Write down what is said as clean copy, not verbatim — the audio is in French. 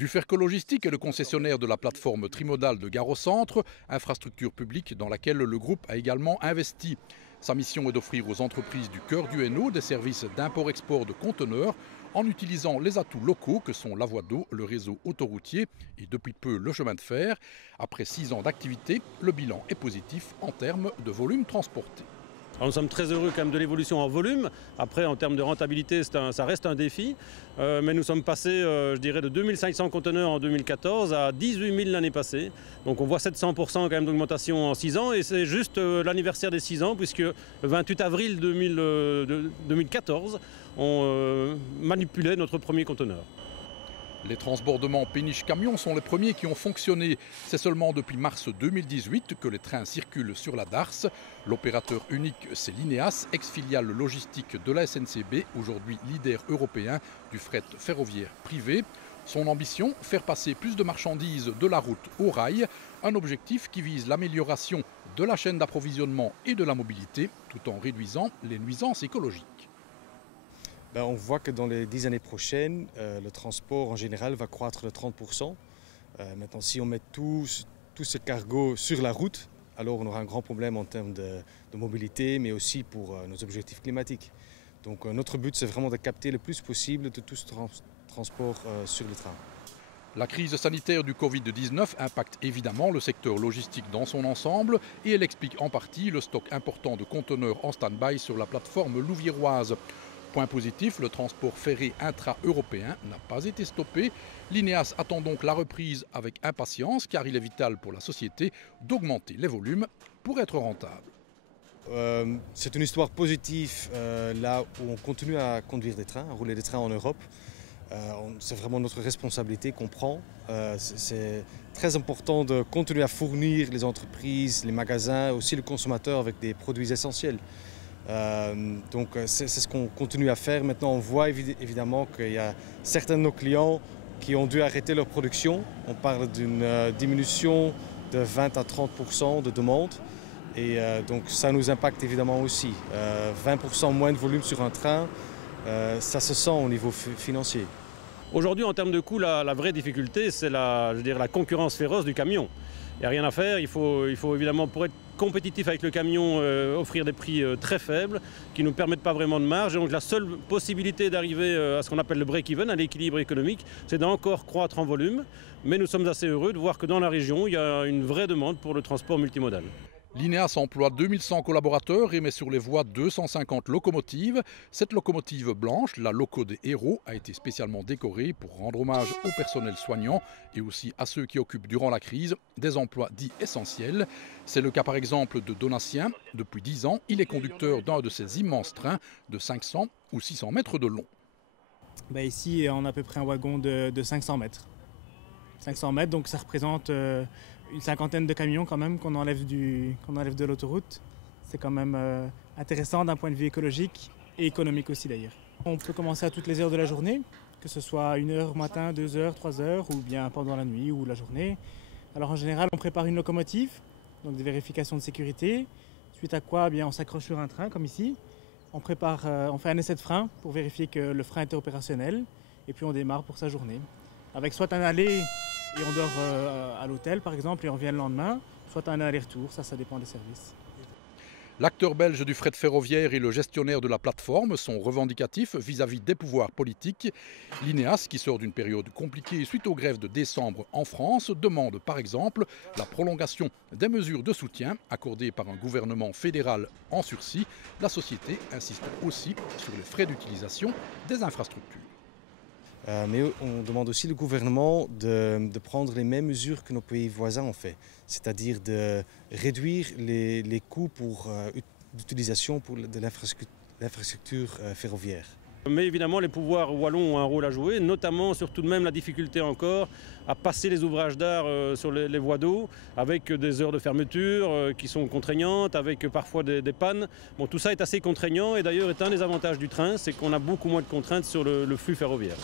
Duferco Logistique est le concessionnaire de la plateforme trimodale de Gare au Centre, infrastructure publique dans laquelle le groupe a également investi. Sa mission est d'offrir aux entreprises du cœur du Hainaut des services d'import-export de conteneurs en utilisant les atouts locaux que sont la voie d'eau, le réseau autoroutier et depuis peu le chemin de fer. Après 6 ans d'activité, le bilan est positif en termes de volume transporté. Alors nous sommes très heureux quand même de l'évolution en volume. Après, en termes de rentabilité, ça reste un défi. Mais nous sommes passés, je dirais, de 2500 conteneurs en 2014 à 18 000 l'année passée. Donc on voit 700% quand même d'augmentation en 6 ans. Et c'est juste l'anniversaire des 6 ans, puisque le 28 avril 2014, on manipulait notre premier conteneur. Les transbordements péniche-camions sont les premiers qui ont fonctionné. C'est seulement depuis mars 2018 que les trains circulent sur la Darse. L'opérateur unique, c'est l'Ineas, ex-filiale logistique de la SNCB, aujourd'hui leader européen du fret ferroviaire privé. Son ambition, faire passer plus de marchandises de la route au rail, un objectif qui vise l'amélioration de la chaîne d'approvisionnement et de la mobilité, tout en réduisant les nuisances écologiques. On voit que dans les 10 années prochaines, le transport en général va croître de 30%. Maintenant, si on met tout ce cargo sur la route, alors on aura un grand problème en termes de mobilité, mais aussi pour nos objectifs climatiques. Donc notre but, c'est vraiment de capter le plus possible de tout ce transport sur les trains. La crise sanitaire du Covid-19 impacte évidemment le secteur logistique dans son ensemble et elle explique en partie le stock important de conteneurs en stand-by sur la plateforme louviéroise. Point positif, le transport ferré intra-européen n'a pas été stoppé. L'Ineas attend donc la reprise avec impatience car il est vital pour la société d'augmenter les volumes pour être rentable. C'est une histoire positive là où on continue à conduire des trains, à rouler des trains en Europe. C'est vraiment notre responsabilité qu'on prend. C'est très important de continuer à fournir les entreprises, les magasins, aussi le consommateur avec des produits essentiels. Donc c'est ce qu'on continue à faire. Maintenant, on voit évidemment qu'il y a certains de nos clients qui ont dû arrêter leur production. On parle d'une diminution de 20 à 30% de demande. Et donc ça nous impacte évidemment aussi. 20% moins de volume sur un train, ça se sent au niveau financier. Aujourd'hui, en termes de coût, la vraie difficulté, c'est la concurrence féroce du camion. Il n'y a rien à faire, il faut évidemment, pour être compétitif avec le camion, offrir des prix très faibles qui ne nous permettent pas vraiment de marge. Et donc la seule possibilité d'arriver à ce qu'on appelle le break-even, à l'équilibre économique, c'est d'encore croître en volume. Mais nous sommes assez heureux de voir que dans la région, il y a une vraie demande pour le transport multimodal. L'Ineas emploie 2100 collaborateurs et met sur les voies 250 locomotives. Cette locomotive blanche, la Loco des Héros, a été spécialement décorée pour rendre hommage au personnel soignant et aussi à ceux qui occupent durant la crise des emplois dits essentiels. C'est le cas par exemple de Donatien. Depuis 10 ans, il est conducteur d'un de ces immenses trains de 500 ou 600 mètres de long. Ici, on a à peu près un wagon de 500 mètres. 500 mètres, donc ça représente une cinquantaine de camions quand même qu'on enlève de l'autoroute. C'est quand même intéressant d'un point de vue écologique et économique aussi d'ailleurs. On peut commencer à toutes les heures de la journée, que ce soit 1 heure matin, 2 heures, 3 heures ou bien pendant la nuit ou la journée. Alors en général, on prépare une locomotive, donc des vérifications de sécurité, suite à quoi on s'accroche sur un train comme ici. On fait un essai de frein pour vérifier que le frein était opérationnel et puis on démarre pour sa journée. Avec soit un aller et on dort à l'hôtel par exemple et on revient le lendemain, soit un aller-retour, ça dépend des services. L'acteur belge du fret ferroviaire et le gestionnaire de la plateforme sont revendicatifs vis-à-vis des pouvoirs politiques. L'Ineas, qui sort d'une période compliquée suite aux grèves de décembre en France, demande par exemple la prolongation des mesures de soutien accordées par un gouvernement fédéral en sursis. La société insiste aussi sur les frais d'utilisation des infrastructures. Mais on demande aussi au gouvernement de prendre les mêmes mesures que nos pays voisins ont fait, c'est-à-dire de réduire les coûts d'utilisation de l'infrastructure ferroviaire. Mais évidemment, les pouvoirs wallons ont un rôle à jouer, notamment sur tout de même la difficulté encore à passer les ouvrages d'art sur les voies d'eau, avec des heures de fermeture qui sont contraignantes, avec parfois des pannes. Bon, tout ça est assez contraignant et d'ailleurs est un des avantages du train, c'est qu'on a beaucoup moins de contraintes sur le flux ferroviaire.